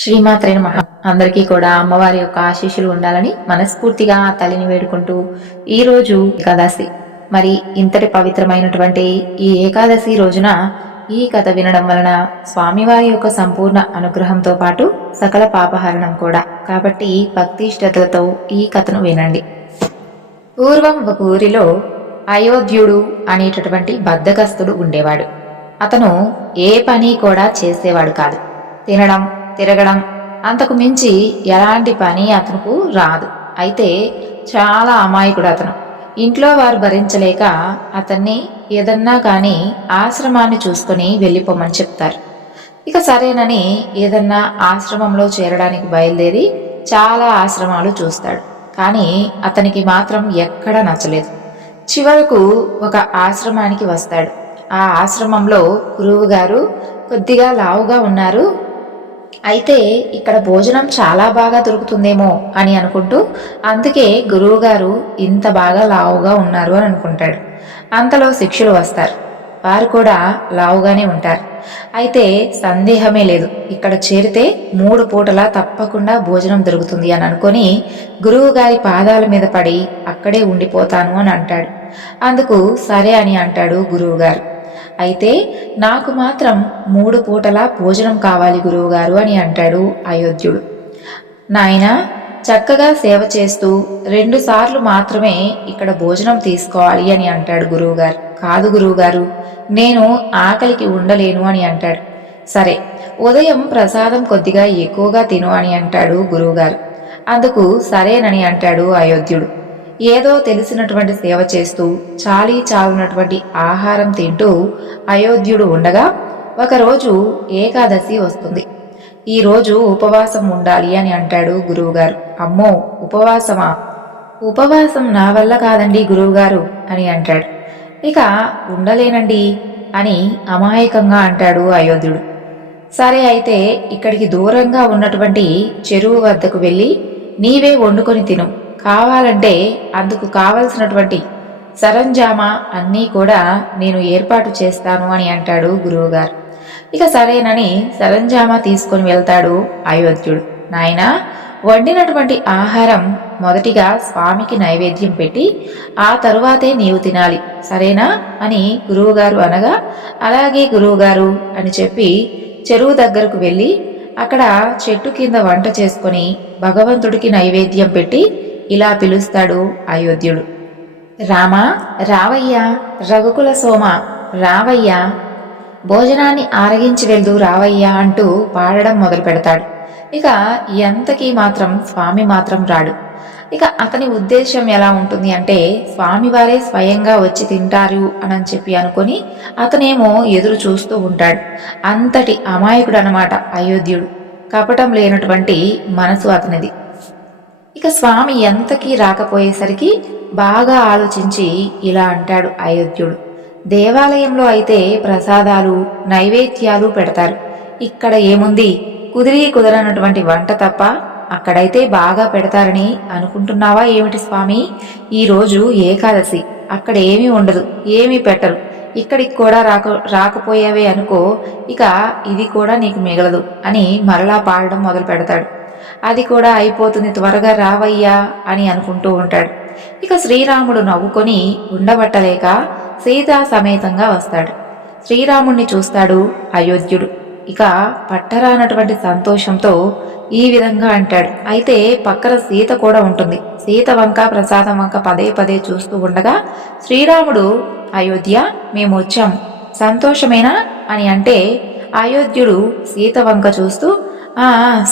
శ్రీమాత్రే నమః. అందరికీ కూడా అమ్మవారి యొక్క ఆశీస్సులు ఉండాలని మనస్ఫూర్తిగా తల్లిని వేడుకుంటూ ఈరోజు ఏకాదశి. మరి ఇంతటి పవిత్రమైనటువంటి ఈ ఏకాదశి రోజున ఈ కథ వినడం వలన స్వామివారి యొక్క సంపూర్ణ అనుగ్రహంతో పాటు సకల పాపహరణం కూడా. కాబట్టి భక్తి శ్రద్ధలతో ఈ కథను వినండి. పూర్వం ఒక ఊరిలో అయోధ్యుడు అనేటటువంటి బద్ధకస్తుడు ఉండేవాడు. అతను ఏ పని కూడా చేసేవాడు కాదు. తినడం, తిరగడం, అంతకు మించి ఎలాంటి పని అతనుకు రాదు. అయితే చాలా అమాయకుడు అతను. ఇంట్లో వారు భరించలేక అతన్ని ఏదన్నా కానీ ఆశ్రమాన్ని చూసుకొని వెళ్ళిపోమని చెప్తారు. ఇక సరేనని ఏదన్నా ఆశ్రమంలో చేరడానికి బయలుదేరి చాలా ఆశ్రమాలు చూస్తాడు. కానీ అతనికి మాత్రం ఎక్కడా నచ్చలేదు. చివరకు ఒక ఆశ్రమానికి వస్తాడు. ఆ ఆశ్రమంలో గురువు గారు కొద్దిగా లావుగా ఉన్నారు. అయితే ఇక్కడ భోజనం చాలా బాగా దొరుకుతుందేమో అని అనుకుంటూ, అందుకే గురువుగారు ఇంత బాగా లావుగా ఉన్నారు అని అనుకుంటాడు. అంతలో శిష్యులు వస్తారు. వారు కూడా లావుగానే ఉంటారు. అయితే సందేహమే లేదు, ఇక్కడ చేరితే 3 పూటలా తప్పకుండా భోజనం దొరుకుతుంది అని అనుకొని గురువుగారి పాదాల మీద పడి అక్కడే ఉండిపోతాను అని అంటాడు. అందుకు సరే అని అంటాడు గురువుగారు. అయితే నాకు మాత్రం 3 పూటలా భోజనం కావాలి గురువుగారు అని అంటాడు అయోధ్యుడు. నాయనా, చక్కగా సేవ చేస్తూ 2 సార్లు మాత్రమే ఇక్కడ భోజనం తీసుకోవాలి అని అంటాడు గురువుగారు. కాదు గురువుగారు, నేను ఆకలికి ఉండలేను అని అంటాడు. సరే, ఉదయం ప్రసాదం కొద్దిగా ఎక్కువగా తిను అని అంటాడు గురువుగారు. అందుకు సరేనని అంటాడు అయోధ్యుడు. ఏదో తెలిసినటువంటి సేవ చేస్తూ చాలీ చాలునటువంటి ఆహారం తింటూ అయోధ్యుడు ఉండగా ఒకరోజు ఏకాదశి వస్తుంది. ఈరోజు ఉపవాసం ఉండాలి అని అంటాడు గురువుగారు. అమ్మో, ఉపవాసమా? ఉపవాసం నా వల్ల కాదండి గురువుగారు అని అంటాడు. ఇక ఉండలేనండి అని అమాయకంగా అంటాడు అయోధ్యుడు. సరే, అయితే ఇక్కడికి దూరంగా ఉన్నటువంటి చెరువు వద్దకు వెళ్ళి నీవే వండుకొని తిను, కావాలంటే అందుకు కావలసినటువంటి సరంజామా అన్నీ కూడా నేను ఏర్పాటు చేస్తాను అని అంటాడు గురువుగారు. ఇక సరేనని సరంజామా తీసుకొని వెళ్తాడు అయోధ్యుడు. నాయనా, వండినటువంటి ఆహారం మొదటిగా స్వామికి నైవేద్యం పెట్టి ఆ తరువాతే నీవు తినాలి, సరేనా అని గురువుగారు అనగా అలాగే గురువుగారు అని చెప్పి చెరువు దగ్గరకు వెళ్ళి అక్కడ చెట్టు కింద వంట చేసుకొని భగవంతుడికి నైవేద్యం పెట్టి ఇలా పిలుస్తాడు అయోధ్యుడు. రామా, రావయ్యా, రఘుకుల సోమ రావయ్యా, భోజనాన్ని ఆరగించి వెళ్దు రావయ్యా అంటూ పాడడం మొదలు పెడతాడు. ఇక ఎంతకీ మాత్రం స్వామి మాత్రం రాడు. ఇక అతని ఉద్దేశం ఎలా ఉంటుంది అంటే స్వామివారే స్వయంగా వచ్చి తింటారు అని చెప్పి అనుకొని అతనేమో ఎదురు చూస్తూ ఉంటాడు. అంతటి అమాయకుడు అనమాట అయోధ్యుడు. కపటం లేనటువంటి మనసు అతనిది. ఇక స్వామి ఎంతకీ రాకపోయేసరికి బాగా ఆలోచించి ఇలా అంటాడు అయోధ్యుడు. దేవాలయంలో అయితే ప్రసాదాలు నైవేద్యాలు పెడతారు, ఇక్కడ ఏముంది, కుదరనటువంటి వంట తప్ప. అక్కడైతే బాగా పెడతారని అనుకుంటున్నావా ఏమిటి స్వామి? ఈరోజు ఏకాదశి, అక్కడ ఏమీ ఉండదు, ఏమీ పెట్టరు. ఇక్కడికి కూడా రాకపోయావే అనుకో, ఇక ఇది కూడా నీకు మిగలదు అని మరలా పాడడం మొదలు పెడతాడు. అది కూడా అయిపోతుంది, త్వరగా రావయ్యా అని అనుకుంటూ ఉంటాడు. ఇక శ్రీరాముడు నవ్వుకొని ఉండబట్టలేక సీతా సమేతంగా వస్తాడు. శ్రీరాముణ్ణి చూస్తాడు అయోధ్యుడు. ఇక పట్టరానటువంటి సంతోషంతో ఈ విధంగా అంటాడు. అయితే పక్కన సీత కూడా ఉంటుంది. సీత వంక ప్రసాదం వంక పదే పదే చూస్తూ ఉండగా శ్రీరాముడు, అయోధ్య, మేము వచ్చాము, సంతోషమేనా అని అంటే అయోధ్యుడు సీత వంక చూస్తూ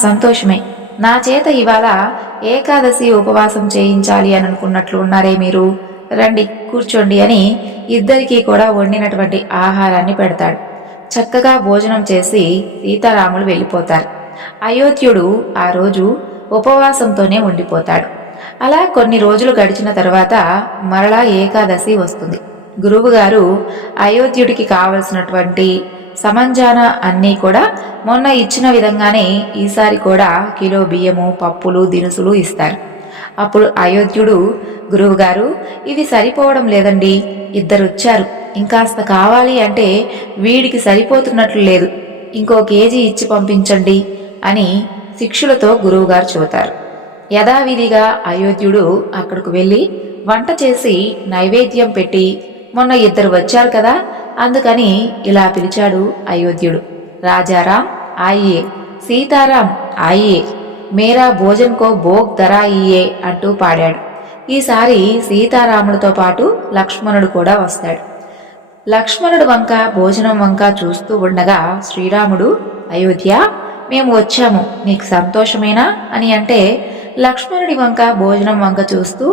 సంతోషమే, నా చేత ఇవాళ ఏకాదశి ఉపవాసం చేయించాలి అని అనుకున్నట్లు ఉన్నారే మీరు, రండి కూర్చోండి అని ఇద్దరికీ కూడా వండినటువంటి ఆహారాన్ని పెడతాడు. చక్కగా భోజనం చేసి సీతారాములు వెళ్ళిపోతారు. అయోధ్యుడు ఆ రోజు ఉపవాసంతోనే ఉండిపోతాడు. అలా కొన్ని రోజులు గడిచిన తర్వాత మరలా ఏకాదశి వస్తుంది. గురువుగారు అయోధ్యుడికి కావలసినటువంటి సమంజాన అన్నీ కూడా మొన్న ఇచ్చిన విధంగానే ఈసారి కూడా కిలో బియ్యము, పప్పులు, దినుసులు ఇస్తారు. అప్పుడు అయోధ్యుడు, గురువుగారు, ఇది సరిపోవడం లేదండి, 2 వచ్చారు, ఇంకాస్త కావాలి అంటే వీడికి సరిపోతున్నట్లు లేదు, ఇంకో కేజీ ఇచ్చి పంపించండి అని శిష్యులతో గురువుగారు చెబుతారు. యథావిధిగా అయోధ్యుడు అక్కడికి వెళ్ళి వంట చేసి నైవేద్యం పెట్టి, మొన్న ఇద్దరు వచ్చారు కదా, అందుకని ఇలా పిలిచాడు అయోధ్యుడు. రాజారాం ఆయియే, సీతారాం ఆయియే, మేరా భోజన్ కో భోగ్ ధరాయియే అంటూ పాడాడు. ఈసారి సీతారాములతో పాటు లక్ష్మణుడు కూడా వస్తాడు. లక్ష్మణుడు వంక భోజనం వంక చూస్తూ ఉండగా శ్రీరాముడు, అయోధ్య మేము వచ్చాము, నీకు సంతోషమేనా అని అంటే, లక్ష్మణుడి వంక భోజనం వంక చూస్తూ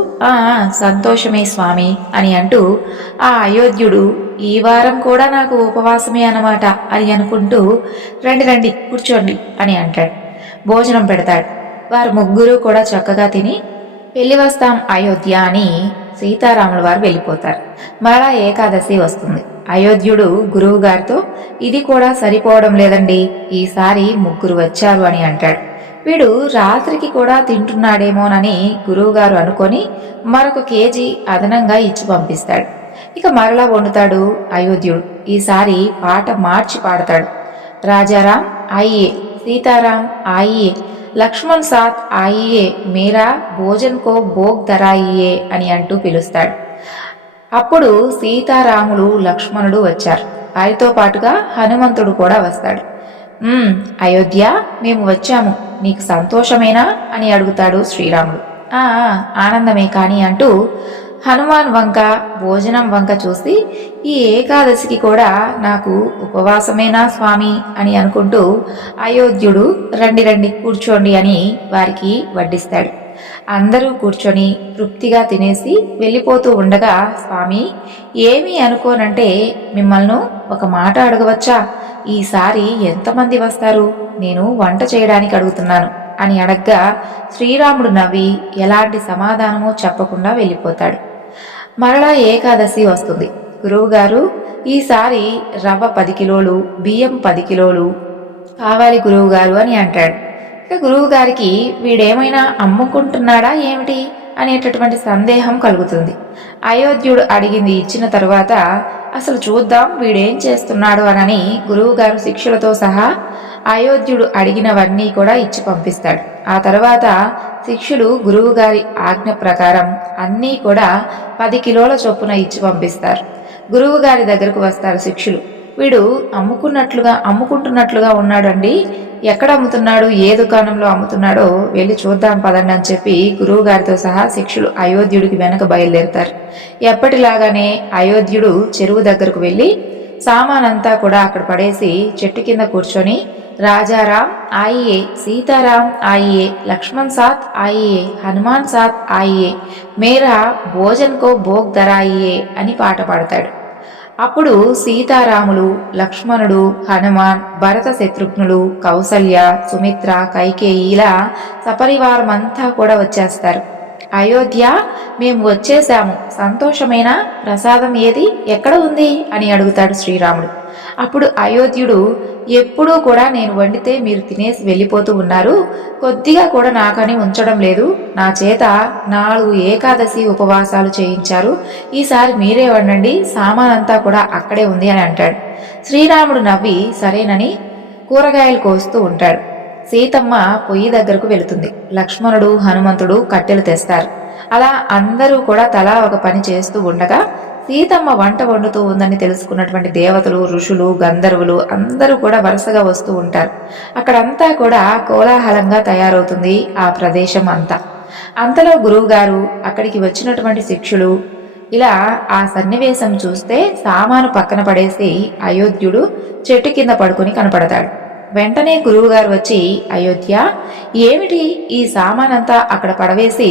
సంతోషమే స్వామి అని అంటూ, ఆ అయోధ్యుడు ఈ వారం కూడా నాకు ఉపవాసమే అన్నమాట అని అనుకుంటూ, రండి రండి కూర్చోండి అని అంటాడు. భోజనం పెడతాడు. వారు ముగ్గురు కూడా చక్కగా తిని వెళ్ళి వస్తాం అయోధ్య అని సీతారాముల వారు వెళ్ళిపోతారు. మరలా ఏకాదశి వస్తుంది. అయోధ్యుడు గురువు గారితో, ఇది కూడా సరిపోవడం లేదండి, ఈసారి ముగ్గురు వచ్చారు అని అంటాడు. వీడు రాత్రికి కూడా తింటున్నాడేమోనని గురువుగారు అనుకొని మరొక కేజీ అదనంగా ఇచ్చి పంపిస్తాడు. ఇక మరలా వండుతాడు అయోధ్యుడు. ఈసారి పాట మార్చి పాడతాడు. రాజారాం ఆయియే, సీతారాం ఆయియే, లక్ష్మణ్ సాత్ ఆయియే, మేరా భోజన్ కో భోగ్ ధరాయియే అని అంటూ పిలుస్తాడు. అప్పుడు సీతారాములు లక్ష్మణుడు వచ్చారు. వారితో పాటుగా హనుమంతుడు కూడా వస్తాడు. అయోధ్య మేము వచ్చాము, నీకు సంతోషమేనా అని అడుగుతాడు శ్రీరాముడు. ఆనందమే కాని అంటూ హనుమాన్ వంక భోజనం వంక చూసి, ఈ ఏకాదశికి కూడా నాకు ఉపవాసమేనా స్వామి అని అనుకుంటూ అయోధ్యుడు రండి రండి కూర్చోండి అని వారికి వడ్డిస్తాడు. అందరూ కూర్చొని తృప్తిగా తినేసి వెళ్ళిపోతూ ఉండగా, స్వామి ఏమీ అనుకోనంటే మిమ్మల్ని ఒక మాట అడగవచ్చా, ఈసారి ఎంతమంది వస్తారు, నేను వంట చేయడానికి అడుగుతున్నాను అని అడగ్గా శ్రీరాముడు నవ్వి ఎలాంటి సమాధానమో చెప్పకుండా వెళ్ళిపోతాడు. మరలా ఏకాదశి వస్తుంది. గురువుగారు ఈసారి రవ్వ 10 కిలోలు, బియ్యం 10 కిలోలు కావాలి గురువుగారు అని అంటాడు. ఇక గురువుగారికి వీడేమైనా అమ్ముకుంటున్నాడా ఏమిటి అనేటటువంటి సందేహం కలుగుతుంది. అయోధ్యుడు అడిగింది ఇచ్చిన తరువాత అసలు చూద్దాం వీడేం చేస్తున్నాడు అనని గురువుగారు శిష్యులతో సహా అయోధ్యుడు అడిగినవన్నీ కూడా ఇచ్చి పంపిస్తాడు. ఆ తర్వాత శిష్యులు గురువుగారి ఆజ్ఞ ప్రకారం అన్నీ కూడా 10 కిలోల చొప్పున ఇచ్చి పంపిస్తారు. గురువుగారి దగ్గరకు వస్తారు శిష్యులు. వీడు అమ్ముకుంటున్నట్లుగా ఉన్నాడండి, ఎక్కడ అమ్ముతున్నాడు, ఏ దుకాణంలో అమ్ముతున్నాడో వెళ్ళి చూద్దాం పదండి అని చెప్పి గురువుగారితో సహా శిష్యులు అయోధ్యుడికి వెనక బయలుదేరుతారు. ఎప్పటిలాగానే అయోధ్యుడు చెరువు దగ్గరకు వెళ్ళి సామానంతా కూడా అక్కడ పడేసి చెట్టు కింద కూర్చొని, రాజారాం ఆయియే, సీతారాం ఆయియే, లక్ష్మణ్ సాత్ ఆయియే, హనుమాన్ సాత్ ఆయియే, మేరా భోజన్ కో భోగ్ ధరాయియే అని పాట పాడతాడు. అప్పుడు సీతారాములు, లక్ష్మణుడు, హనుమాన్, భరత శత్రుఘ్నులు, కౌసల్య, సుమిత్ర, కైకేయి ఇలా సపరివారమంతా కూడా వచ్చేస్తారు. అయోధ్య మేము వచ్చేశాము, సంతోషమేనా, ప్రసాదం ఏది, ఎక్కడ ఉంది అని అడుగుతాడు శ్రీరాముడు. అప్పుడు అయోధ్యుడు, ఎప్పుడూ కూడా నేను వండితే మీరు తినేసి వెళ్ళిపోతూ ఉన్నారు, కొద్దిగా కూడా నాకని ఉంచడం లేదు, నా చేత 4 ఏకాదశి ఉపవాసాలు చేయించారు, ఈసారి మీరే వండండి, సామానంతా కూడా అక్కడే ఉంది అని అంటాడు. శ్రీరాముడు నవ్వి సరేనని కూరగాయలు కోస్తూ ఉంటాడు. సీతమ్మ పొయ్యి దగ్గరకు వెళుతుంది. లక్ష్మణుడు, హనుమంతుడు కట్టెలు తెస్తారు. అలా అందరూ కూడా తలా ఒక పని చేస్తూ ఉండగా సీతమ్మ వంట వండుతూ ఉందని తెలుసుకున్నటువంటి దేవతలు, ఋషులు, గంధర్వులు అందరూ కూడా వరుసగా వస్తూ ఉంటారు. అక్కడంతా కూడా కోలాహలంగా తయారవుతుంది ఆ ప్రదేశం అంతా. అంతలో గురువుగారు, అక్కడికి వచ్చినటువంటి శిష్యులు ఇలా ఆ సన్నివేశం చూస్తే సామాను పక్కన పడేసి అయోధ్యుడు చెట్టు కింద పడుకుని కనపడతాడు. వెంటనే గురువుగారు వచ్చి, అయోధ్య ఏమిటి ఈ సామానంతా అక్కడ పడవేసి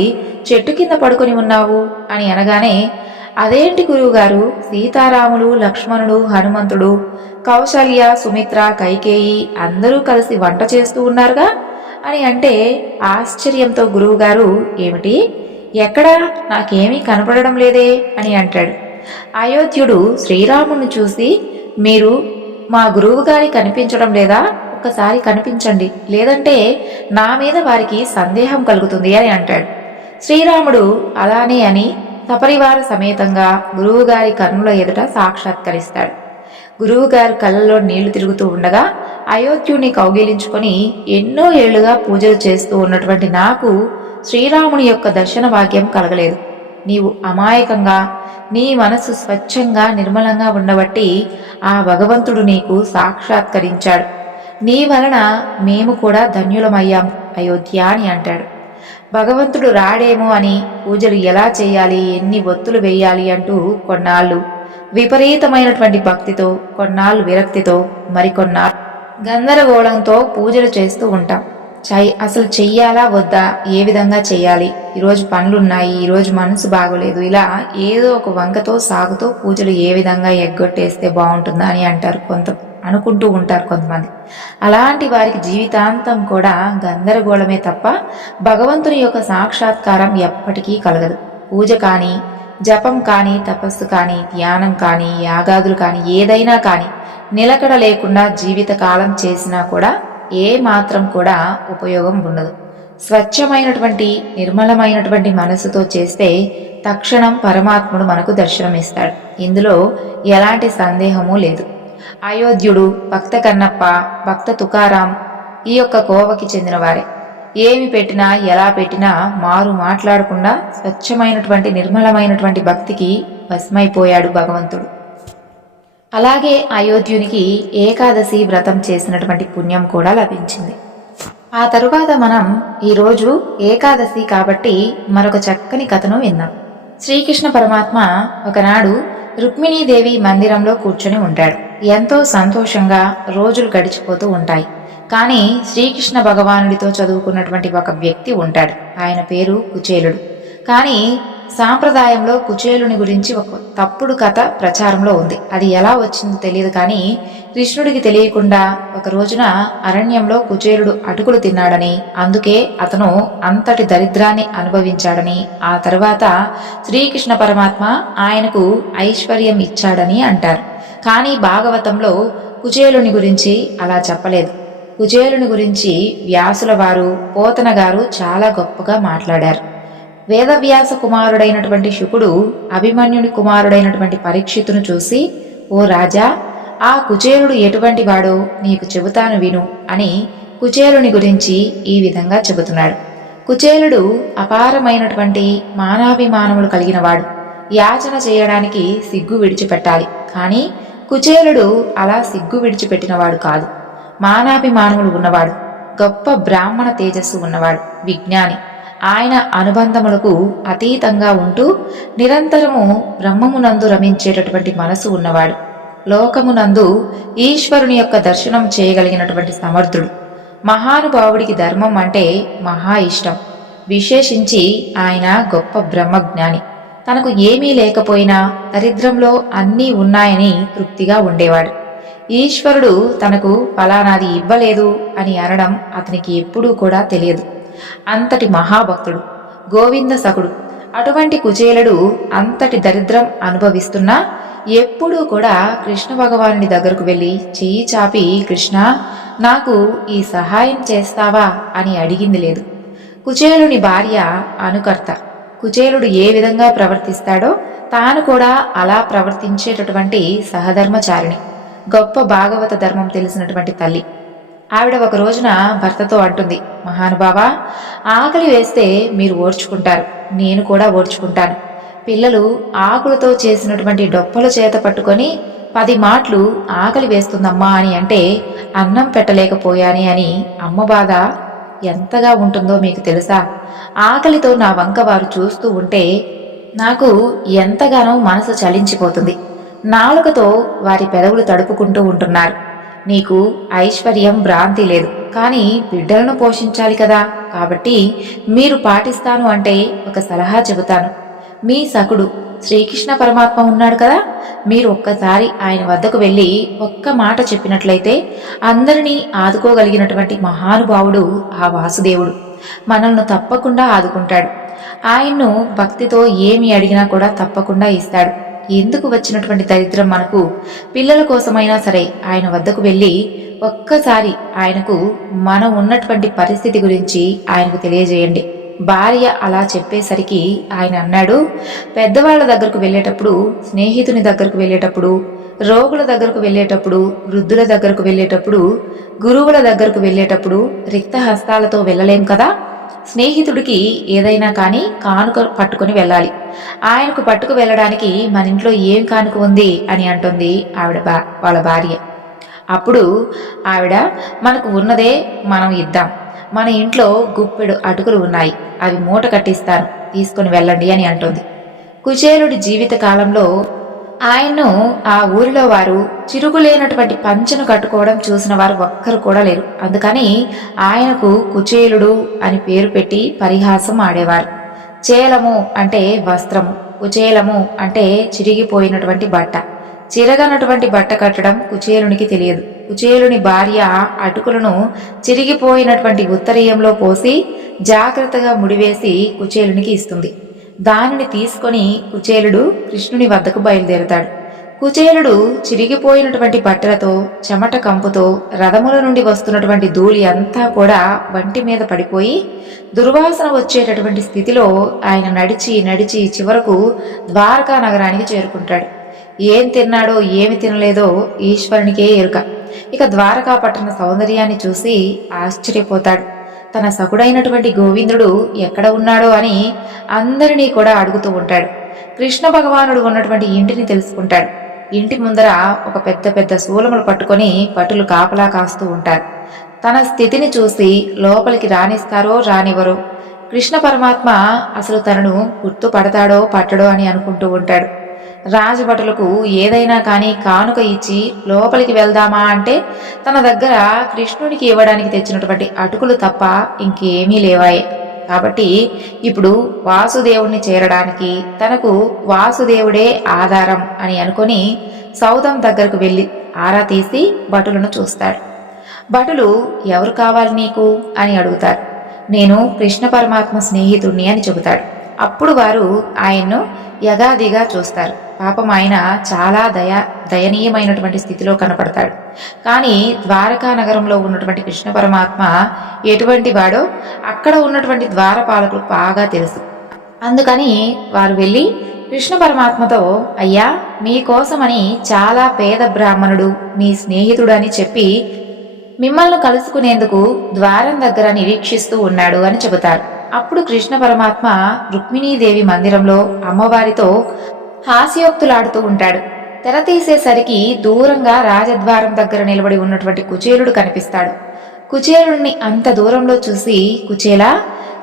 చెట్టు కింద పడుకొని ఉన్నావు అని అనగానే, అదేంటి గురువుగారు, సీతారాములు, లక్ష్మణుడు, హనుమంతుడు, కౌసల్య, సుమిత్ర, కైకేయి అందరూ కలిసి వంట చేస్తూ ఉన్నారుగా అని అంటే ఆశ్చర్యంతో గురువుగారు, ఏమిటి, ఎక్కడా, నాకేమీ కనపడడం లేదే అని అంటాడు. అయోధ్యుడు శ్రీరాముని చూసి, మీరు మా గురువుగారి కనిపించడం లేదా, ఒక్కసారి కనిపించండి, లేదంటే నా మీద వారికి సందేహం కలుగుతుంది అని అంటాడు. శ్రీరాముడు అలానే అని సపరివార సమేతంగా గురువుగారి కన్నుల ఎదుట సాక్షాత్కరిస్తాడు. గురువుగారు కళ్ళలో నీళ్లు తిరుగుతూ ఉండగా అయోధ్యుని కౌగిలించుకొని ఎన్నో ఏళ్లుగా పూజలు చేస్తూ ఉన్నటువంటి నాకు శ్రీరాముని యొక్క దర్శన భాగ్యం కలగలేదు. నీవు అమాయకంగా నీ మనసు స్వచ్ఛంగా నిర్మలంగా ఉండబట్టి ఆ భగవంతుడు నీకు సాక్షాత్కరించాడు. నీ వలన మేము కూడా ధన్యులమయ్యాం అయోధ్య అని అంటాడు. భగవంతుడు రాడేమో అని పూజలు ఎలా చేయాలి, ఎన్ని ఒత్తులు వేయాలి అంటూ కొన్నాళ్ళు విపరీతమైనటువంటి భక్తితో, కొన్నాళ్ళు విరక్తితో, మరికొన్నాళ్ళు గందరగోళంతో పూజలు చేస్తూ ఉంటాం. అసలు చెయ్యాలా వద్దా, ఏ విధంగా చెయ్యాలి, ఈరోజు పనులున్నాయి, ఈరోజు మనసు బాగోలేదు, ఇలా ఏదో ఒక వంకతో సాగుతూ పూజలు ఏ విధంగా ఎగ్గొట్టేస్తే బాగుంటుందా అని అనుకుంటూ ఉంటారు కొంతమంది. అలాంటి వారికి జీవితాంతం కూడా గందరగోళమే తప్ప భగవంతుని యొక్క సాక్షాత్కారం ఎప్పటికీ కలగదు. పూజ కానీ, జపం కానీ, తపస్సు కానీ, ధ్యానం కానీ, యాగాదులు కానీ, ఏదైనా కానీ నిలకడ లేకుండా జీవితకాలం చేసినా కూడా ఏ మాత్రం కూడా ఉపయోగం ఉండదు. స్వచ్ఛమైనటువంటి నిర్మలమైనటువంటి మనసుతో చేస్తే తక్షణం పరమాత్ముడు మనకు దర్శనమిస్తాడు. ఇందులో ఎలాంటి సందేహమూ లేదు. అయోధ్యుడు, భక్త కన్నప్ప, భక్త తుకారాం ఈ యొక్క కోవకి చెందినవారే. ఏమి పెట్టినా ఎలా పెట్టినా మారు మాట్లాడకుండా స్వచ్ఛమైనటువంటి నిర్మలమైనటువంటి భక్తికి వశమైపోయాడు భగవంతుడు. అలాగే అయోధ్యునికి ఏకాదశి వ్రతం చేసినటువంటి పుణ్యం కూడా లభించింది. ఆ తరువాత మనం ఈరోజు ఏకాదశి కాబట్టి మరొక చక్కని కథను విన్నాం. శ్రీకృష్ణ పరమాత్మ ఒకనాడు రుక్మిణీదేవి మందిరంలో కూర్చొని ఉంటాడు. ఎంతో సంతోషంగా రోజులు గడిచిపోతూ ఉంటాయి. కానీ శ్రీకృష్ణ భగవానుడితో చదువుకున్నటువంటి ఒక వ్యక్తి ఉంటాడు. ఆయన పేరు కుచేలుడు. కానీ సాంప్రదాయంలో కుచేలుని గురించి ఒక తప్పుడు కథ ప్రచారంలో ఉంది. అది ఎలా వచ్చిందో తెలియదు. కానీ కృష్ణుడికి తెలియకుండా ఒక రోజున అరణ్యంలో కుచేలుడు అటుకులు తిన్నాడని, అందుకే అతను అంతటి దరిద్రాన్ని అనుభవించాడని, ఆ తర్వాత శ్రీకృష్ణ పరమాత్మ ఆయనకు ఐశ్వర్యం ఇచ్చాడని అంటారు. కానీ భాగవతంలో కుచేలుని గురించి అలా చెప్పలేదు. కుచేలుని గురించి వ్యాసుల వారు, పోతన గారు చాలా గొప్పగా మాట్లాడారు. వేదవ్యాస కుమారుడైనటువంటి శుకుడు అభిమన్యుని కుమారుడైనటువంటి పరీక్షితును చూసి, ఓ రాజా, ఆ కుచేలుడు ఎటువంటి వాడో నీకు చెబుతాను విను అని కుచేలుని గురించి ఈ విధంగా చెబుతున్నాడు. కుచేలుడు అపారమైనటువంటి మానాభిమానములు కలిగినవాడు. యాచన చేయడానికి సిగ్గు విడిచిపెట్టాలి. కానీ కుచేలుడు అలా సిగ్గు విడిచిపెట్టినవాడు కాదు. మానాభిమానములు ఉన్నవాడు, గొప్ప బ్రాహ్మణ తేజస్సు ఉన్నవాడు, విజ్ఞాని. ఆయన అనుబంధములకు అతీతంగా ఉంటూ నిరంతరము బ్రహ్మమునందు రమించేటటువంటి మనసు ఉన్నవాడు. లోకమునందు ఈశ్వరుని యొక్క దర్శనం చేయగలిగినటువంటి సమర్థుడు. మహానుభావుడికి ధర్మం అంటే మహా ఇష్టం. విశేషించి ఆయన గొప్ప బ్రహ్మజ్ఞాని. తనకు ఏమీ లేకపోయినా దరిద్రంలో అన్నీ ఉన్నాయని తృప్తిగా ఉండేవాడు. ఈశ్వరుడు తనకు ఫలానాది ఇవ్వలేదు అని అనడం అతనికి ఎప్పుడూ కూడా తెలియదు. అంతటి మహాభక్తుడు, గోవింద సకుడు. అటువంటి కుచేలుడు అంతటి దరిద్రం అనుభవిస్తున్నా ఎప్పుడూ కూడా కృష్ణ భగవానుడి దగ్గరకు వెళ్ళి చెయ్యి చాపి, కృష్ణ, నాకు ఈ సహాయం చేస్తావా అని అడిగింది లేదు. కుచేలుని భార్య అనుకర్త. కుచేలుడు ఏ విధంగా ప్రవర్తిస్తాడో తాను కూడా అలా ప్రవర్తించేటటువంటి సహధర్మచారిణి, గొప్ప భాగవత ధర్మం తెలిసినటువంటి తల్లి. ఆవిడ ఒక రోజున భర్తతో అంటుంది, మహానుభావా, ఆకలి వేస్తే మీరు ఓర్చుకుంటారు, నేను కూడా ఓర్చుకుంటాను. పిల్లలు ఆకులతో చేసినటువంటి డొప్పల చేత పట్టుకొని 10 మాటలు ఆకలి వేస్తుందమ్మా అని అంటే అన్నం పెట్టలేకపోయాని అని అమ్మ బాధ ఎంతగా ఉంటుందో మీకు తెలుసా? ఆకలితో నా వంక వారు చూస్తూ ఉంటే నాకు ఎంతగానో మనసు చలించిపోతుంది. నాలుకతో వారి పెదవులు తడుపుకుంటూ ఉంటున్నారు. నీకు ఐశ్వర్యం, భ్రాంతి లేదు, కానీ బిడ్డలను పోషించాలి కదా. కాబట్టి మీరు పాటిస్తాను అంటే ఒక సలహా చెబుతాను. మీ సకుడు శ్రీకృష్ణ పరమాత్మ ఉన్నాడు కదా, మీరు ఒక్కసారి ఆయన వద్దకు వెళ్ళి ఒక్క మాట చెప్పినట్లయితే అందరినీ ఆదుకోగలిగినటువంటి మహానుభావుడు ఆ వాసుదేవుడు. మనల్ని తప్పకుండా ఆదుకుంటాడు. ఆయన్ను భక్తితో ఏమి అడిగినా కూడా తప్పకుండా ఇస్తాడు. ఎందుకు వచ్చినటువంటి దరిద్రం మనకు? పిల్లల కోసమైనా సరే ఆయన వద్దకు వెళ్ళి ఒక్కసారి ఆయనకు మనం ఉన్నటువంటి పరిస్థితి గురించి ఆయనకు తెలియజేయండి. భార్య అలా చెప్పేసరికి ఆయన అన్నాడు, పెద్దవాళ్ళ దగ్గరకు వెళ్ళేటప్పుడు, స్నేహితుని దగ్గరకు వెళ్ళేటప్పుడు, రోగుల దగ్గరకు వెళ్ళేటప్పుడు, వృద్ధుల దగ్గరకు వెళ్ళేటప్పుడు, గురువుల దగ్గరకు వెళ్ళేటప్పుడు రిక్త హస్తాలతో వెళ్ళలేం కదా. స్నేహితుడికి ఏదైనా కానీ కానుక పట్టుకుని వెళ్ళాలి. ఆయనకు పట్టుకు వెళ్ళడానికి మన ఇంట్లో ఏం కానుక ఉంది అని అంటుంది వాళ్ళ భార్య. అప్పుడు ఆవిడ, మనకు ఉన్నదే మనం ఇద్దాం, మన ఇంట్లో గుప్పెడు అటుకులు ఉన్నాయి, అవి మూట కట్టిస్తాను, తీసుకుని వెళ్ళండి అని అంటుంది. కుచేలుడి జీవిత కాలంలో ఆయన్ను ఆ ఊరిలో వారు చిరుగులేనటువంటి పంచెను కట్టుకోవడం చూసిన వారు ఒక్కరు కూడా లేరు. అందుకని ఆయనకు కుచేలుడు అని పేరు పెట్టి పరిహాసం ఆడేవారు. చేలము అంటే వస్త్రము, కుచేలము అంటే చిరిగిపోయినటువంటి బట్ట. చిరగనటువంటి బట్ట కట్టడం కుచేలునికి తెలియదు. కుచేలుని భార్య అటుకులను చిరిగిపోయినటువంటి ఉత్తరీయంలో పోసి జాగ్రత్తగా ముడివేసి కుచేలునికి ఇస్తుంది. దానిని తీసుకొని కుచేలుడు కృష్ణుని వద్దకు బయలుదేరతాడు. కుచేలుడు చిరిగిపోయినటువంటి బట్టలతో, చెమట కంపుతో, రథముల నుండి వస్తున్నటువంటి ధూళి అంతా కూడా వంటి మీద పడిపోయి దుర్వాసన వచ్చేటటువంటి స్థితిలో ఆయన నడిచి నడిచి చివరకు ద్వారకా నగరానికి చేరుకుంటాడు. ఏం తిన్నాడో ఏమి తినలేదో ఈశ్వరునికే ఎరుక. ఇక ద్వారకా పట్టణ సౌందర్యాన్ని చూసి ఆశ్చర్యపోతాడు. తన సకుడైనటువంటి గోవిందుడు ఎక్కడ ఉన్నాడో అని అందరినీ కూడా అడుగుతూ ఉంటాడు. కృష్ణ భగవానుడు ఉన్నటువంటి ఇంటిని తెలుసుకుంటాడు. ఇంటి ముందర ఒక పెద్ద పెద్ద శూలములు పట్టుకొని భటులు కాపలా కాస్తూ ఉంటారు. తన స్థితిని చూసి లోపలికి రానిస్తారో రానివ్వరో, కృష్ణ పరమాత్మ అసలు తనను గుర్తుపడతాడో పట్టడో అని అనుకుంటూ ఉంటాడు. రాజభటులకు ఏదైనా కానీ కానుక ఇచ్చి లోపలికి వెళ్దామా అంటే తన దగ్గర కృష్ణుడికి ఇవ్వడానికి తెచ్చినటువంటి అటుకులు తప్ప ఇంకేమీ లేవాయే. కాబట్టి ఇప్పుడు వాసుదేవుణ్ణి చేరడానికి తనకు వాసుదేవుడే ఆధారం అని అనుకొని సౌదం దగ్గరకు వెళ్ళి ఆరా తీసి భటులను చూస్తాడు. భటులు, ఎవరు కావాలి నీకు అని అడుగుతారు. నేను కృష్ణ పరమాత్మ స్నేహితుణ్ణి అని చెబుతాడు. అప్పుడు వారు ఆయన్ను యగాదిగా చూస్తారు. పాపం ఆయన చాలా దయనీయమైనటువంటి స్థితిలో కనపడతాడు. కానీ ద్వారకా నగరంలో ఉన్నటువంటి కృష్ణ పరమాత్మ ఎటువంటి వాడో అక్కడ ఉన్నటువంటి ద్వారపాలకులు బాగా తెలుసు. అందుకని వారు వెళ్ళి కృష్ణ పరమాత్మతో, అయ్యా, మీకోసమని చాలా పేద బ్రాహ్మణుడు మీ స్నేహితుడు అని చెప్పి మిమ్మల్ని కలుసుకునేందుకు ద్వారం దగ్గర నిరీక్షిస్తూ ఉన్నాడు అని చెబుతారు. అప్పుడు కృష్ణ పరమాత్మ రుక్మిణీదేవి మందిరంలో అమ్మవారితో హాస్యోక్తులాడుతూ ఉంటాడు. తెర తీసేసరికి దూరంగా రాజద్వారం దగ్గర నిలబడి ఉన్నటువంటి కుచేలుడు కనిపిస్తాడు. కుచేలుడిని అంత దూరంలో చూసి, కుచేలా,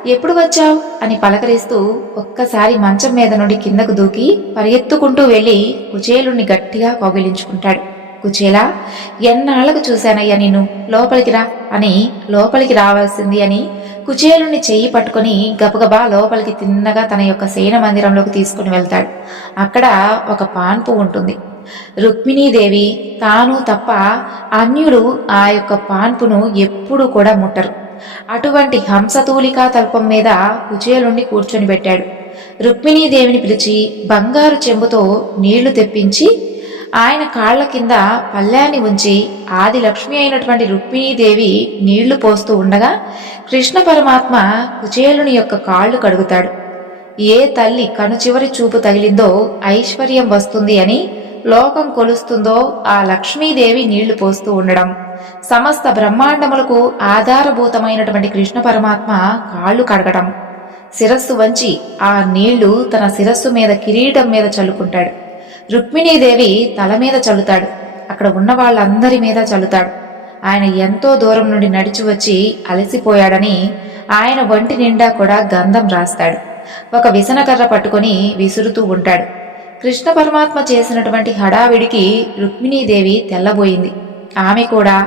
ఎప్పుడు వచ్చావు అని పలకరిస్తూ ఒక్కసారి మంచం మీద నుండి కిందకు దూకి పరిగెత్తుకుంటూ వెళ్ళి కుచేలుడిని గట్టిగా కౌగిలించుకుంటాడు. కుచేలా, ఎన్నాళ్లకు చూశానయ్యా నిన్ను, లోపలికి రా అని, లోపలికి రావాల్సింది అని కుచేలుని చెయ్యి పట్టుకుని గబగబా లోపలికి తిన్నగా తన యొక్క సేన మందిరంలోకి తీసుకుని వెళ్తాడు. అక్కడ ఒక పాన్పు ఉంటుంది. రుక్మిణీదేవి తాను తప్ప అన్యులు ఆ యొక్క పాన్పును ఎప్పుడూ కూడా ముట్టరు. అటువంటి హంసతూలికా తల్పం మీద కుచేలుణ్ణి కూర్చొని పెట్టాడు. రుక్మిణీదేవిని పిలిచి బంగారు చెంబుతో నీళ్లు తెప్పించి ఆయన కాళ్ల కింద పల్లాన్ని ఉంచి ఆది లక్ష్మి అయినటువంటి రుక్మిణీదేవి నీళ్లు పోస్తూ ఉండగా కృష్ణ పరమాత్మ కుచేలుని యొక్క కాళ్లు కడుగుతాడు. ఏ తల్లి కనుచివరి చూపు తగిలిందో ఐశ్వర్యం వస్తుంది అని లోకం కొలుస్తుందో ఆ లక్ష్మీదేవి నీళ్లు పోస్తూ ఉండడం, సమస్త బ్రహ్మాండములకు ఆధారభూతమైనటువంటి కృష్ణ పరమాత్మ కాళ్లు కడగడం, శిరస్సు వంచి ఆ నీళ్లు తన శిరస్సు మీద కిరీటం మీద చల్లుకుంటాడు. రుక్మిణీదేవి తల మీద చల్లుతాడు. అక్కడ ఉన్న వాళ్ళందరి మీద చల్లుతాడు. ఆయన ఎంతో దూరం నుండి నడిచి వచ్చి అలసిపోయాడని ఆయన ఒంటి నిండా కూడా గంధం రాస్తాడు. ఒక విసనకర్ర పట్టుకొని విసురుతూ ఉంటాడు. కృష్ణ పరమాత్మ చేసినటువంటి హడావిడికి రుక్మిణీదేవి తెల్లబోయింది. ఆమె కూడా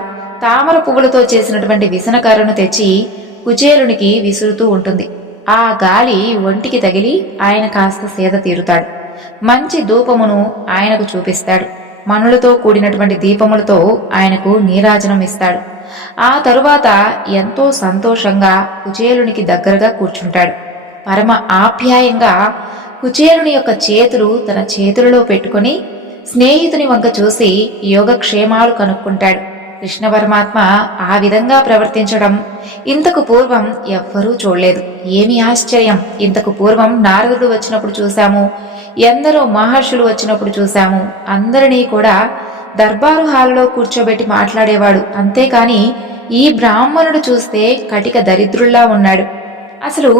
తామర పువ్వులతో చేసినటువంటి విసనకర్రను తెచ్చి కుచేలునికి విసురుతూ ఉంటుంది. ఆ గాలి ఒంటికి తగిలి ఆయన కాస్త సేద తీరుతాడు. మంచి ధూపమును ఆయనకు చూపిస్తాడు. మనులతో కూడినటువంటి దీపములతో ఆయనకు నీరాజనం ఇస్తాడు. ఆ తరువాత ఎంతో సంతోషంగా కుచేలునికి దగ్గరగా కూర్చుంటాడు. పరమ ఆప్యాయంగా కుచేలుని యొక్క చేతులు తన చేతులలో పెట్టుకొని స్నేహితుని వంక చూసి యోగక్షేమాలు కనుక్కుంటాడు. కృష్ణ పరమాత్మ ఆ విధంగా ప్రవర్తించడం ఇంతకు పూర్వం ఎవ్వరూ చూడలేదు. ఏమి ఆశ్చర్యం! ఇంతకు పూర్వం నారదుడు వచ్చినప్పుడు చూశాము, ఎందరో మహర్షులు వచ్చినప్పుడు చూశాము. అందరినీ కూడా దర్బారు హాలులో కూర్చోబెట్టి మాట్లాడేవాడు. అంతేకాని ఈ బ్రాహ్మణుడు చూస్తే కటిక దరిద్రుల్లా ఉన్నాడు. అసలు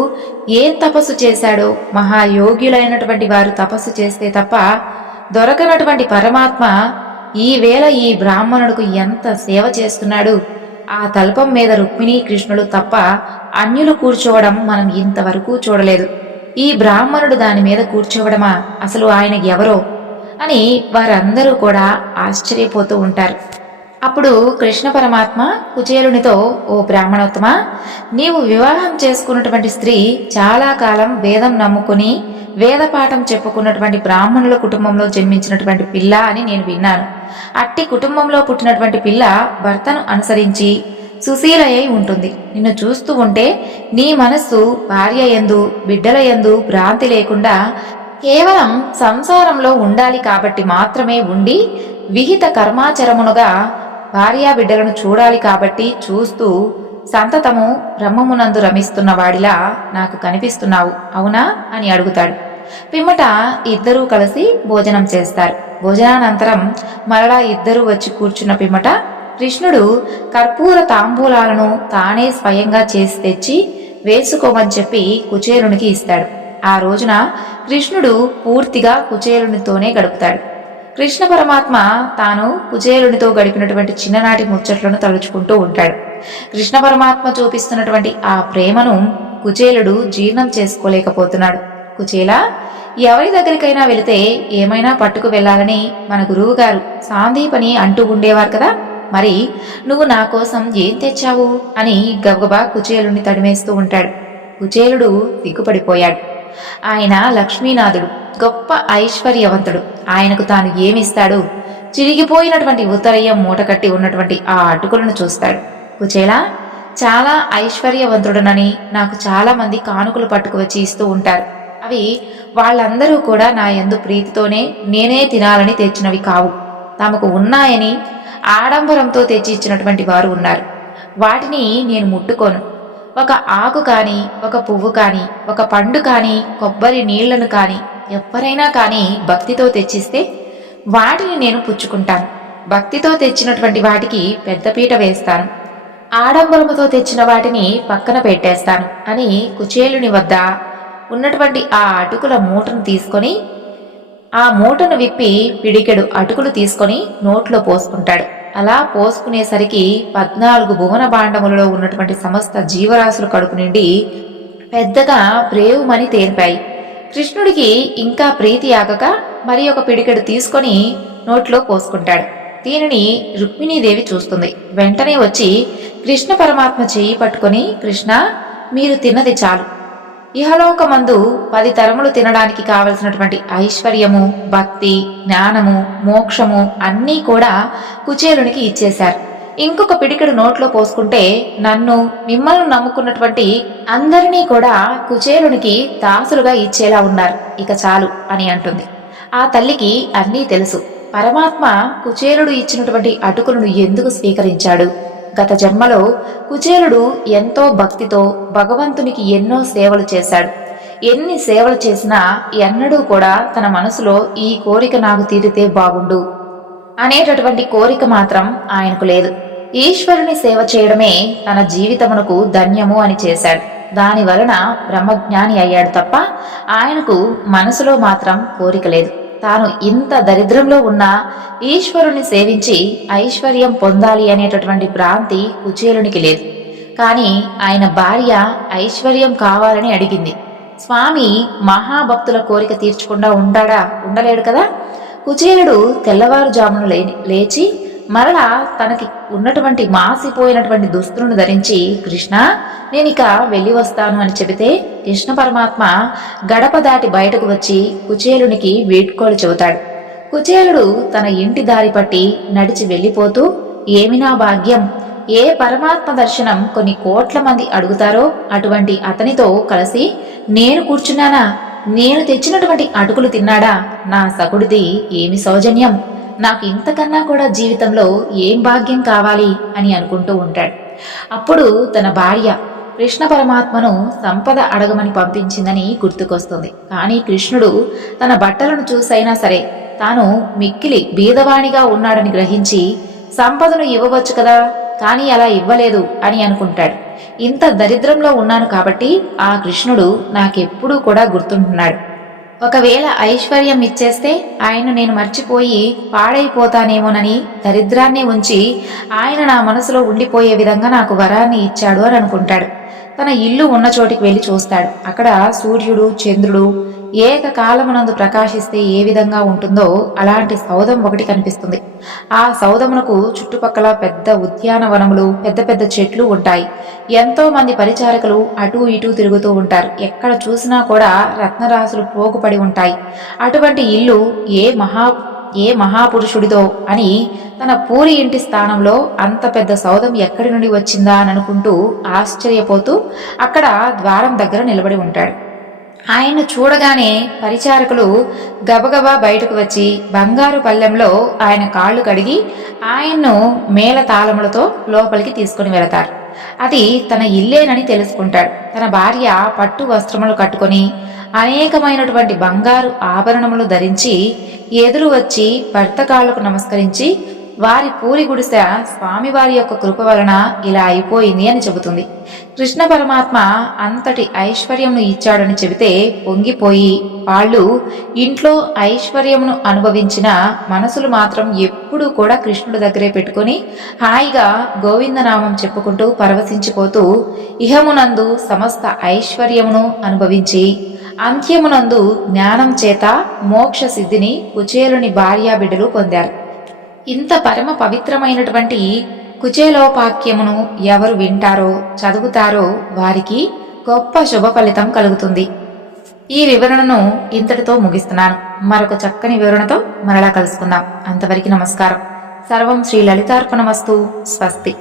ఏం తపస్సు చేశాడో? మహాయోగ్యులైనటువంటి వారు తపస్సు చేస్తే తప్ప దొరకనటువంటి పరమాత్మ ఈవేళ ఈ బ్రాహ్మణుడికి ఎంత సేవ చేస్తున్నాడు. ఆ తల్పం మీద రుక్మిణీ కృష్ణుడు తప్ప అన్యులు కూర్చోవడం మనం ఇంతవరకు చూడలేదు. ఈ బ్రాహ్మణుడు దాని మీద కూర్చోవడమా? అసలు ఆయన ఎవరో అని వారందరూ కూడా ఆశ్చర్యపోతూ ఉంటారు. అప్పుడు కృష్ణ పరమాత్మ కుచేలునితో, ఓ బ్రాహ్మణోత్తమ, నీవు వివాహం చేసుకున్నటువంటి స్త్రీ చాలా కాలం వేదం నమ్ముకుని వేదపాఠం చెప్పుకున్నటువంటి బ్రాహ్మణుల కుటుంబంలో జన్మించినటువంటి పిల్ల అని నేను విన్నాను. అట్టి కుటుంబంలో పుట్టినటువంటి పిల్ల భర్తను అనుసరించి సుశీలయ్యి ఉంటుంది. నిన్ను చూస్తూ ఉంటే నీ మనస్సు భార్య యందు బిడ్డల యందు భ్రాంతి లేకుండా కేవలం సంసారంలో ఉండాలి కాబట్టి మాత్రమే ఉండి విహిత కర్మాచరమునుగా భార్యా బిడ్డలను చూడాలి కాబట్టి చూస్తూ సంతతము బ్రహ్మమునందు రమిస్తున్న వాడిలా నాకు కనిపిస్తున్నావు, అవునా అని అడుగుతాడు. పిమ్మట ఇద్దరూ కలిసి భోజనం చేస్తారు. భోజనానంతరం మరలా ఇద్దరూ వచ్చి కూర్చున్న పిమ్మట కృష్ణుడు కర్పూర తాంబూలాలను తానే స్వయంగా చేసి తెచ్చి వేసుకోమని చెప్పి కుచేలునికి ఇస్తాడు. ఆ రోజున కృష్ణుడు పూర్తిగా కుచేలునితోనే గడుపుతాడు. కృష్ణ పరమాత్మ తాను కుచేలునితో గడిపినటువంటి చిన్ననాటి ముచ్చట్లను తలుచుకుంటూ ఉంటాడు. కృష్ణ పరమాత్మ చూపిస్తున్నటువంటి ఆ ప్రేమను కుచేలుడు జీర్ణం చేసుకోలేకపోతున్నాడు. కుచేలా, ఎవరి దగ్గరికైనా వెళితే ఏమైనా పట్టుకు వెళ్లాలని మన గురువు గారు సాందీపని అంటూ ఉండేవారు కదా, మరి నువ్వు నా కోసం ఏం తెచ్చావు అని గబగబా కుచేలుని తడిమేస్తూ ఉంటాడు. కుచేలుడు దిగ్గుపడిపోయాడు. ఆయన లక్ష్మీనాథుడు, గొప్ప ఐశ్వర్యవంతుడు. ఆయనకు తాను ఏమిస్తాడు? చిరిగిపోయినటువంటి ఉత్తరయ్యం మూటకట్టి ఉన్నటువంటి ఆ అటుకులను చూస్తాడు. కుచేలా, చాలా ఐశ్వర్యవంతుడనని నాకు చాలా మంది కానుకలు పట్టుకువచ్చి ఇస్తూ ఉంటారు. అవి వాళ్ళందరూ కూడా నా యందు ప్రీతితోనే నేనే తినాలని తెచ్చినవి కావు. తమకు ఉన్నాయని ఆడంబరంతో తెచ్చి ఇచ్చినటువంటి వారు ఉన్నారు. వాటిని నేను ముట్టుకోను. ఒక ఆకు కాని, ఒక పువ్వు కాని, ఒక పండు కాని, కొబ్బరి నీళ్లను కాని ఎవరైనా కాని భక్తితో తెచ్చిస్తే వాటిని నేను పుచ్చుకుంటాను. భక్తితో తెచ్చినటువంటి వాటికి పెద్దపీట వేస్తాను, ఆడంబరముతో తెచ్చిన వాటిని పక్కన పెట్టేస్తాను అని కుచేలుని వద్ద ఉన్నటువంటి ఆ అటుకుల మూటను తీసుకొని, ఆ మూటను విప్పి పిడికెడు అటుకులు తీసుకొని నోట్లో పోసుకుంటాడు. అలా పోసుకునేసరికి 14 భువన భాండములలో ఉన్నటువంటి సమస్త జీవరాశుల కడుపు నిండి పెద్దగా ప్రేవుమని తేలిపాయి. కృష్ణుడికి ఇంకా ప్రీతి ఆగక మరి ఒక పిడికెడు తీసుకొని నోట్లో పోసుకుంటాడు. దీనిని రుక్మిణీదేవి చూస్తుంది. వెంటనే వచ్చి కృష్ణ పరమాత్మ చెయ్యి పట్టుకొని, కృష్ణ, మీరు తిన్నది చాలు. ఇహలోకమందు 10 తరములు తినడానికి కావలసినటువంటి ఐశ్వర్యము, భక్తి, జ్ఞానము, మోక్షము అన్నీ కూడా కుచేలునికి ఇచ్చేశారు. ఇంకొక పిడికెడు నోట్లో పోసుకుంటే నన్ను, మిమ్మల్ని నమ్ముకున్నటువంటి అందరినీ కూడా కుచేలునికి దాసులుగా ఇచ్చేలా ఉన్నారు. ఇక చాలు అని అంటుంది. ఆ తల్లికి అన్నీ తెలుసు. పరమాత్మ కుచేలుడు ఇచ్చినటువంటి అటుకులను ఎందుకు స్వీకరించాడు? గత జన్మలో కుచేలుడు ఎంతో భక్తితో భగవంతునికి ఎన్నో సేవలు చేశాడు. ఎన్ని సేవలు చేసినా ఎన్నడూ కూడా తన మనసులో ఈ కోరిక నాకు తీరితే బాగుండు అనేటటువంటి కోరిక మాత్రం ఆయనకు లేదు. ఈశ్వరుని సేవ చేయడమే తన జీవితమునకు ధన్యము అని చేశాడు. దాని వలన బ్రహ్మజ్ఞాని అయ్యాడు తప్ప ఆయనకు మనసులో మాత్రం కోరిక లేదు. తాను ఇంత దరిద్రంలో ఉన్నా ఈశ్వరుని సేవించి ఐశ్వర్యం పొందాలి అనేటటువంటి భ్రాంతి కుచేలునికి లేదు. కాని ఆయన భార్య ఐశ్వర్యం కావాలని అడిగింది. స్వామి మహాభక్తుల కోరిక తీర్చకుండా ఉండలేడు కదా. కుచేలుడు తెల్లవారుజామును లేచి మరలా తనకి ఉన్నటువంటి మాసిపోయినటువంటి దుస్తులను ధరించి, కృష్ణ, నేనిక వెళ్ళి వస్తాను అని చెబితే కృష్ణ పరమాత్మ గడప దాటి బయటకు వచ్చి కుచేలునికి వీడ్కోలు చెబుతాడు. కుచేలుడు తన ఇంటి దారి పట్టి నడిచి వెళ్ళిపోతూ, ఏమినా భాగ్యం, ఏ పరమాత్మ దర్శనం కొన్ని కోట్ల మంది అడుగుతారో అటువంటి అతనితో కలిసి నేను కూర్చున్నానా? నేను తెచ్చినటువంటి అటుకులు తిన్నాడా? నా సకుడిది ఏమి సౌజన్యం! నాకు ఇంతకన్నా కూడా జీవితంలో ఏం భాగ్యం కావాలి అని అనుకుంటూ ఉంటాడు. అప్పుడు తన భార్య కృష్ణ పరమాత్మను సంపద అడగమని పంపించిందని గుర్తుకొస్తుంది. కానీ కృష్ణుడు తన బట్టలను చూసైనా సరే తాను మిక్కిలి బీదవాణిగా ఉన్నాడని గ్రహించి సంపదను ఇవ్వవచ్చు కదా, కానీ అలా ఇవ్వలేదు అని అనుకుంటాడు. ఇంత దరిద్రంలో ఉన్నాను కాబట్టి ఆ కృష్ణుడు నాకెప్పుడూ కూడా గుర్తుంటున్నాడు. ఒకవేళ ఐశ్వర్యం ఇచ్చేస్తే ఆయన నేను మర్చిపోయి పాడైపోతానేమోనని దరిద్రాన్ని ఉంచి ఆయన నా మనసులో ఉండిపోయే విధంగా నాకు వరాన్ని ఇచ్చాడు అని అనుకుంటాడు. తన ఇల్లు ఉన్న చోటికి వెళ్లి చూస్తాడు. అక్కడ సూర్యుడు చంద్రుడు ఏకకాలమునందు ప్రకాశిస్తే ఏ విధంగా ఉంటుందో అలాంటి సౌధం ఒకటి కనిపిస్తుంది. ఆ సౌధమునకు చుట్టుపక్కల పెద్ద ఉద్యానవనములు, పెద్ద పెద్ద చెట్లు ఉంటాయి. ఎంతో మంది పరిచారకులు అటూ ఇటూ తిరుగుతూ ఉంటారు. ఎక్కడ చూసినా కూడా రత్నరాసులు పోగుపడి ఉంటాయి. అటువంటి ఇల్లు ఏ మహాపురుషుడిదో అని తన పూరి ఇంటి స్థానంలో అంత పెద్ద సౌధం ఎక్కడి నుండి వచ్చిందా అని అనుకుంటూ ఆశ్చర్యపోతూ అక్కడ ద్వారం దగ్గర నిలబడి ఉంటాడు. ఆయన్ను చూడగానే పరిచారకులు గబగబా బయటకు వచ్చి బంగారు పళ్ళెంలో ఆయన కాళ్ళు కడిగి ఆయన్ను మేళ తాళములతో లోపలికి తీసుకుని వెళతారు. అది తన ఇల్లేనని తెలుసుకుంటాడు. తన భార్య పట్టు వస్త్రములు కట్టుకొని అనేకమైనటువంటి బంగారు ఆభరణములు ధరించి ఎదురు వచ్చి భర్త కాళ్లకు నమస్కరించి వారి పూరి గుడిసె స్వామివారి యొక్క కృప వలన ఇలా అయిపోయింది అని చెబుతుంది. కృష్ణ పరమాత్మ అంతటి ఐశ్వర్యమును ఇచ్చాడని చెబితే పొంగిపోయి వాళ్ళు ఇంట్లో ఐశ్వర్యమును అనుభవించిన మనసులు మాత్రం ఎప్పుడూ కూడా కృష్ణుడి దగ్గరే పెట్టుకుని హాయిగా గోవిందనామం చెప్పుకుంటూ పరవశించిపోతూ ఇహమునందు సమస్త ఐశ్వర్యమును అనుభవించి అంత్యమునందు జ్ఞానం చేత మోక్ష సిద్ధిని కుచేలుని భార్యా బిడ్డలు పొందారు. ఇంత పరమ పవిత్రమైనటువంటి కుచేలోపాఖ్యమును ఎవరు వింటారో చదువుతారో వారికి గొప్ప శుభ ఫలితం కలుగుతుంది. ఈ వివరణను ఇంతటితో ముగిస్తున్నాను. మరొక చక్కని వివరణతో మరలా కలుసుకుందాం. అంతవరకు నమస్కారం. సర్వం శ్రీ లలితార్పణమస్తు. స్వస్తి.